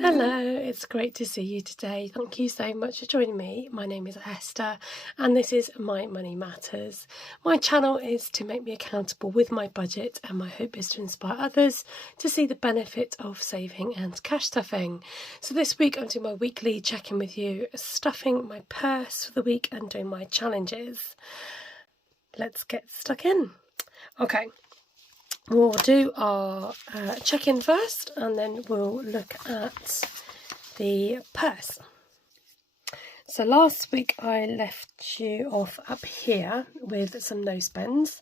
Hello, it's great to see you today. Thank you so much for joining me. My name is Esther and this is My Money Matters. My channel is to make me accountable with my budget, and my hope is to inspire others to see the benefit of saving and cash stuffing. So this week I'm doing my weekly check-in with you, stuffing my purse for the week and doing my challenges. Let's get stuck in. Okay. We'll do our check-in first, and then we'll look at the purse. So last week I left you off up here with some no spends.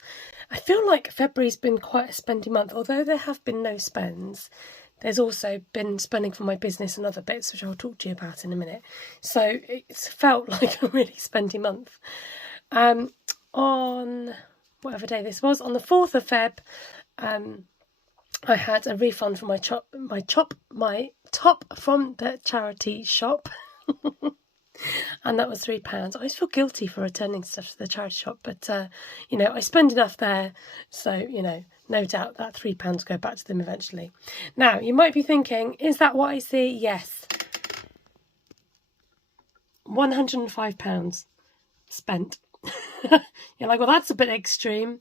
I feel like February's been quite a spendy month, although there have been no spends. There's also been spending for my business and other bits, which I'll talk to you about in a minute. So it's felt like a really spendy month. On whatever day this was, on the 4th of Feb, I had a refund for my top from the charity shop, and that was £3. I always feel guilty for returning stuff to the charity shop, but I spend enough there, so no doubt that £3 will go back to them eventually. Now you might be thinking, is that what I see? Yes, £105 spent. You're like, well, that's a bit extreme.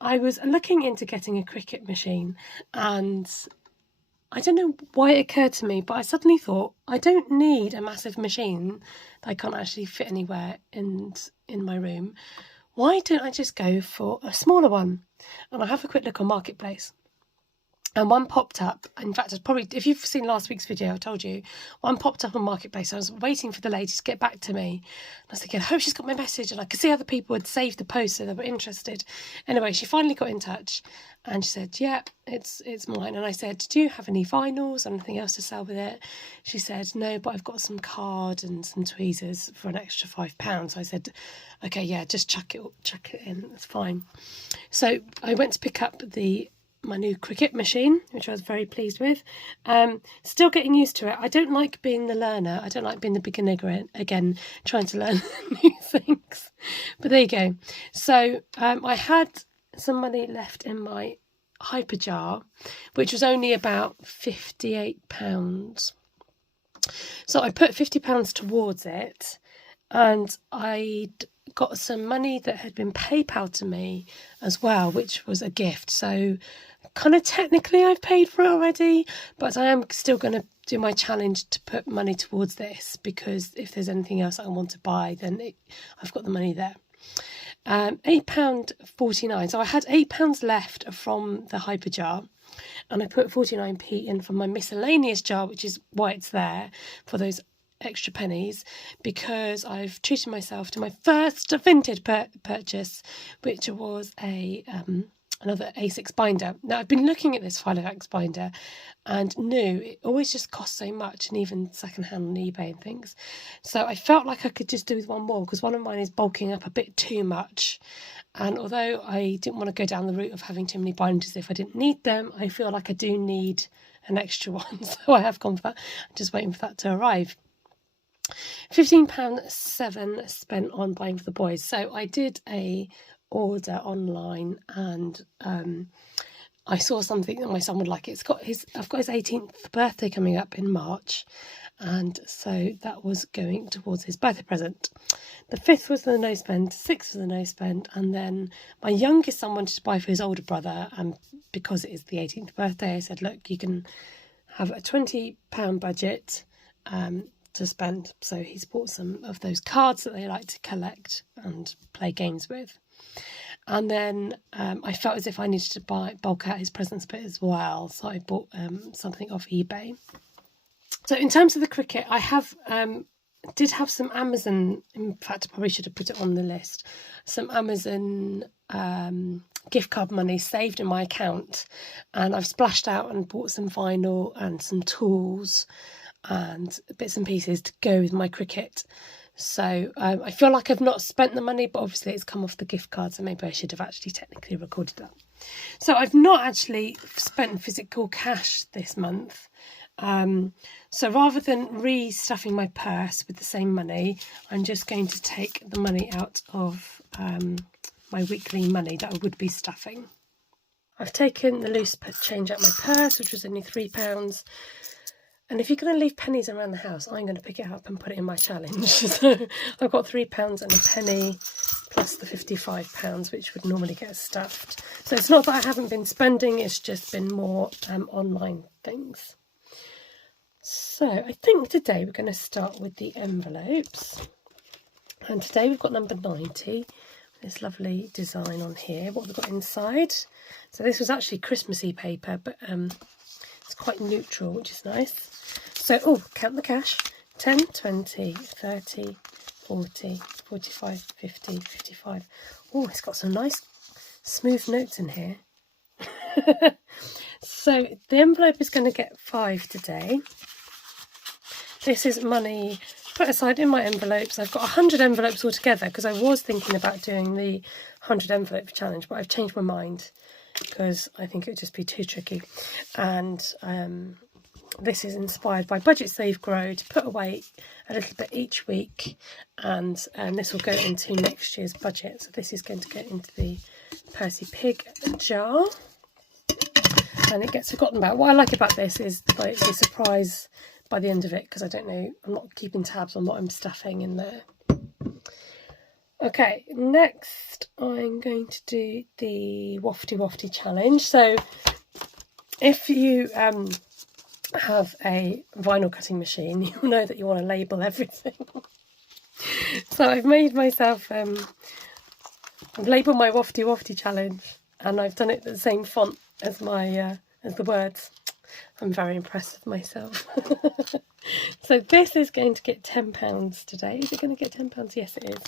I was looking into getting a cricket machine, and I don't know why it occurred to me, but I suddenly thought, I don't need a massive machine that I can't actually fit anywhere in my room. Why don't I just go for a smaller one? And I have a quick look on Marketplace. And one popped up. In fact, if you've seen last week's video, I told you, one popped up on Marketplace. I was waiting for the lady to get back to me. I was thinking, I hope she's got my message. And I could see other people had saved the post, so they were interested. Anyway, she finally got in touch and she said, yeah, it's mine. And I said, do you have any vinyls or anything else to sell with it? She said, no, but I've got some card and some tweezers for an extra £5. So I said, okay, yeah, just chuck it in. It's fine. So I went to pick up my new cricket machine, which I was very pleased with. Still getting used to it. I don't like being the learner. I don't like being the beginner again, trying to learn new things. But there you go. So I had some money left in my hyper jar, which was only about £58. So I put £50 towards it, and I'd got some money that had been PayPal to me as well, which was a gift. So kind of technically I've paid for it already, but I am still going to do my challenge to put money towards this, because if there's anything else I want to buy, then I've got the money there. £8.49. So I had £8 left from the hyper jar, and I put 49p in from my miscellaneous jar, which is why it's there, for those extra pennies, because I've treated myself to my first vintage purchase, which was another A6 binder. Now I've been looking at this Filofax binder and knew it always just costs so much, and even secondhand on eBay and things. So I felt like I could just do with one more, because one of mine is bulking up a bit too much. And although I didn't want to go down the route of having too many binders if I didn't need them, I feel like I do need an extra one. So I have gone for that. I'm just waiting for that to arrive. £15.07 spent on buying for the boys. So I did a order online, and I saw something that my son would like. I've got his 18th birthday coming up in March, and so that was going towards his birthday present. The 5th was the no spend, 6th was the no spend, and then my youngest son wanted to buy for his older brother, and because it is the 18th birthday, I said, look, you can have a £20 budget to spend. So he's bought some of those cards that they like to collect and play games with. And then I felt as if I needed to bulk out his presents a bit as well, so I bought something off eBay. So in terms of the cricket, I did have some Amazon, in fact I probably should have put it on the list, some Amazon gift card money saved in my account, and I've splashed out and bought some vinyl and some tools and bits and pieces to go with my cricket. So I feel like I've not spent the money, but obviously it's come off the gift card, so maybe I should have actually technically recorded that. So I've not actually spent physical cash this month. So rather than re-stuffing my purse with the same money, I'm just going to take the money out of my weekly money that I would be stuffing. I've taken the loose change out of my purse, which was only £3. And if you're going to leave pennies around the house, I'm going to pick it up and put it in my challenge. So I've got £3 and a penny plus the £55, which would normally get stuffed. So it's not that I haven't been spending, it's just been more online things. So I think today we're going to start with the envelopes. And today we've got number 90. This lovely design on here. What we've got inside. So this was actually Christmassy paper, but it's quite neutral, which is nice. So, oh, count the cash. 10, 20, 30, 40, 45, 50, 55. Oh, it's got some nice smooth notes in here. So the envelope is going to get 5 today. This is money put aside in my envelopes. I've got 100 envelopes altogether because I was thinking about doing the 100 envelope challenge, but I've changed my mind because I think it would just be too tricky. And this is inspired by Budget Save Grow to put away a little bit each week, and this will go into next year's budget. So this is going to go into the Percy Pig jar, and it gets forgotten about. What I like about this is like the surprise by the end of it, because I don't know, I'm not keeping tabs on what I'm stuffing in there. Okay, next I'm going to do the Wafty challenge. So if you have a vinyl cutting machine, you'll know that you want to label everything. So I've made myself, I've labelled my Wafty challenge, and I've done it the same font as my as the words. I'm very impressed with myself. So this is going to get £10 today. Is it going to get £10? Yes, it is.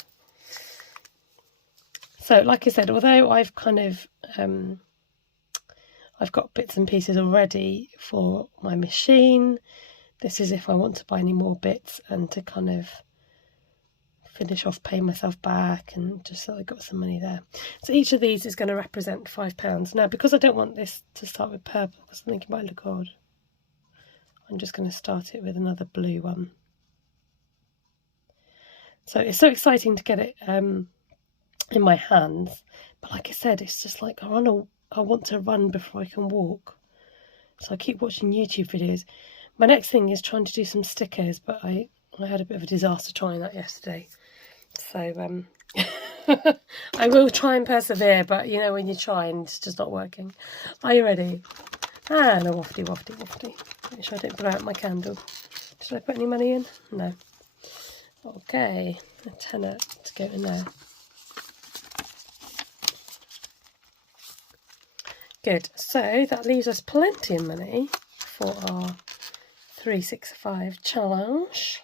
So like I said, although I've kind of I've got bits and pieces already for my machine, this is if I want to buy any more bits and to kind of finish off paying myself back, and just so I got some money there. So each of these is going to represent £5. Now, because I don't want this to start with purple, because I think it might look odd, I'm just going to start it with another blue one. So it's so exciting to get it in my hands, but like I said, it's just like I want to run before I can walk. So I keep watching YouTube videos. My next thing is trying to do some stickers, but I had a bit of a disaster trying that yesterday. So I will try and persevere, but you know when you try and it's just not working. Are you ready? And a wafty. Make sure I don't blow out my candle. Should I put any money in? No. Okay, a tenner to go in there. Good, so that leaves us plenty of money for our 365 challenge.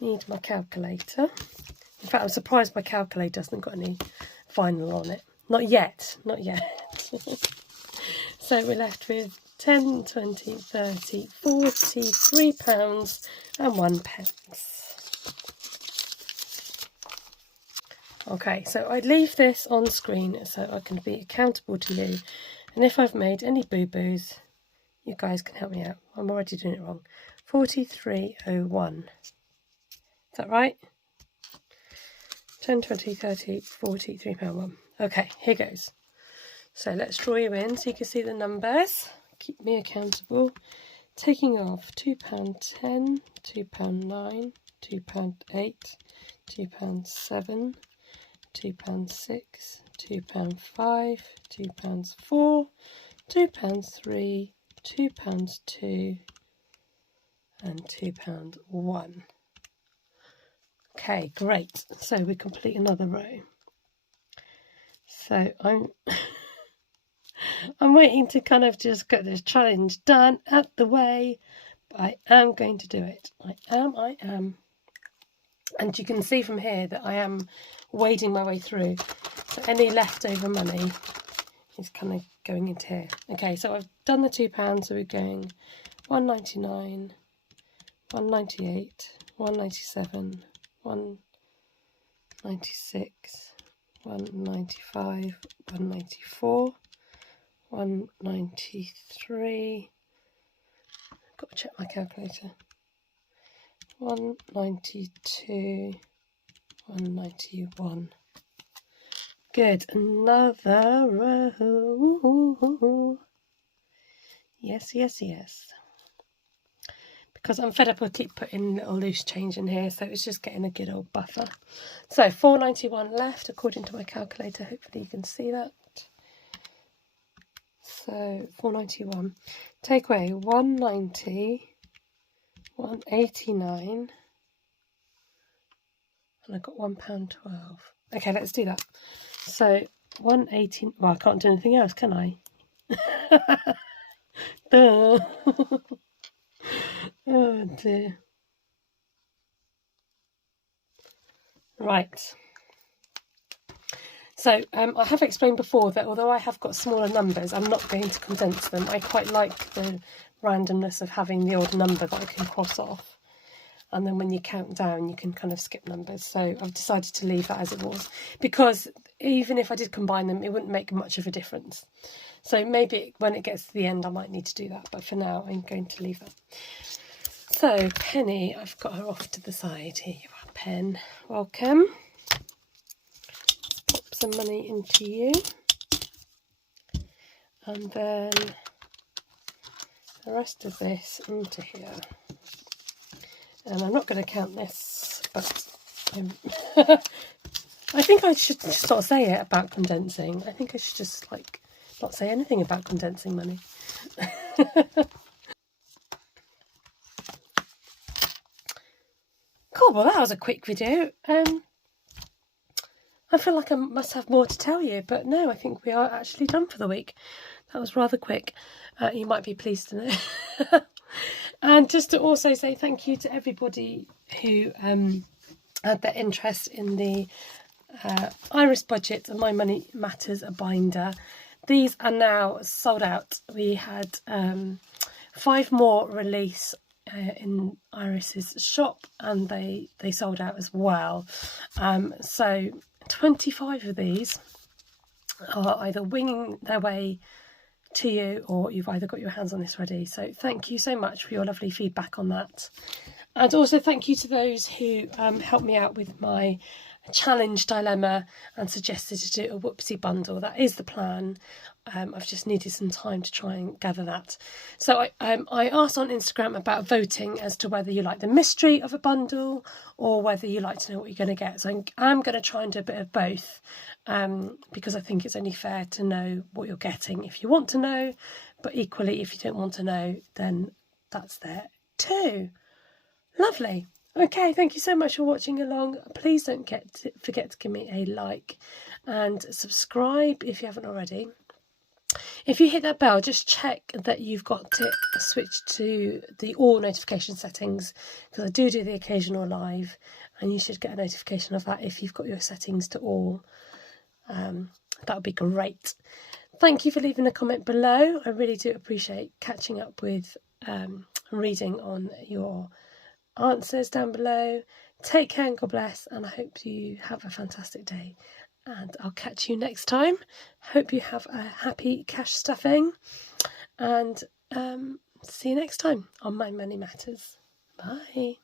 Need my calculator. In fact, I'm surprised my calculator hasn't got any vinyl on it. Not yet. So we're left with 10, 20, 30, 43 pounds and 1 pence. Okay, so I'd leave this on screen so I can be accountable to you. And if I've made any boo-boos, you guys can help me out. I'm already doing it wrong. 43.01. Is that right? 10, 20, 30, 40, £3.1. Okay, here goes. So let's draw you in so you can see the numbers. Keep me accountable. Taking off £2.10, £2.9, £2.8, £2.7, £2.6, £2.5, £2.4, £2.3, £2.2 and £2.1. Okay, great. So we complete another row. So I'm waiting to kind of just get this challenge done out the way, but I am going to do it. I am. And you can see from here that I am wading my way through. So any leftover money is kind of going into here. Okay, so I've done the £2, so we're going 1.99, 1.98, 1.97, 1.96, 1.95, 1.94, 1.93. Got to check my calculator. 1.92, 1.91. Good, another row. Yes. because I'm fed up with keep putting little loose change in here, so it's just getting a good old buffer. So £4.91 left according to my calculator. Hopefully you can see that. So £4.91, take away £1.90, £1.89, and I got £1.12. Okay, let's do that. So £1.18. Well, I can't do anything else, can I? Duh. Oh dear. Right. So I have explained before that although I have got smaller numbers, I'm not going to condense them. I quite like the randomness of having the odd number that I can cross off. And then when you count down, you can kind of skip numbers. So I've decided to leave that as it was, because even if I did combine them, it wouldn't make much of a difference. So maybe when it gets to the end, I might need to do that. But for now, I'm going to leave that. So Penny, I've got her off to the side. Here you are, Pen. Welcome. Pop some money into you. And then the rest of this into here. And I'm not going to count this, but I think I should just sort of say it about condensing. I think I should just not say anything about condensing money. Cool, well that was a quick video. I feel like I must have more to tell you, but no, I think we are actually done for the week. That was rather quick. You might be pleased to know. And just to also say thank you to everybody who had their interest in the Iris Budget and My Money Matters binder. These are now sold out. We had 5 more release in Iris's shop, and they sold out as well. So 25 of these are either winging their way to you, or you've either got your hands on this ready. So thank you so much for your lovely feedback on that. And also thank you to those who helped me out with my challenge dilemma and suggested to do a whoopsie bundle. That is the plan. I've just needed some time to try and gather that. So I asked on Instagram about voting as to whether you like the mystery of a bundle or whether you like to know what you're going to get. So I'm going to try and do a bit of both, because I think it's only fair to know what you're getting if you want to know, but equally if you don't want to know, then that's there too. Lovely. Okay, thank you so much for watching along. Please don't forget to give me a like and subscribe if you haven't already. If you hit that bell, just check that you've got it switched to the all notification settings, because I do the occasional live, and you should get a notification of that if you've got your settings to all. That would be great. Thank you for leaving a comment below. I really do appreciate catching up with reading on your answers down below. Take care and God bless, and I hope you have a fantastic day, and I'll catch you next time. Hope you have a happy cash stuffing, and see you next time on My Money Matters. Bye.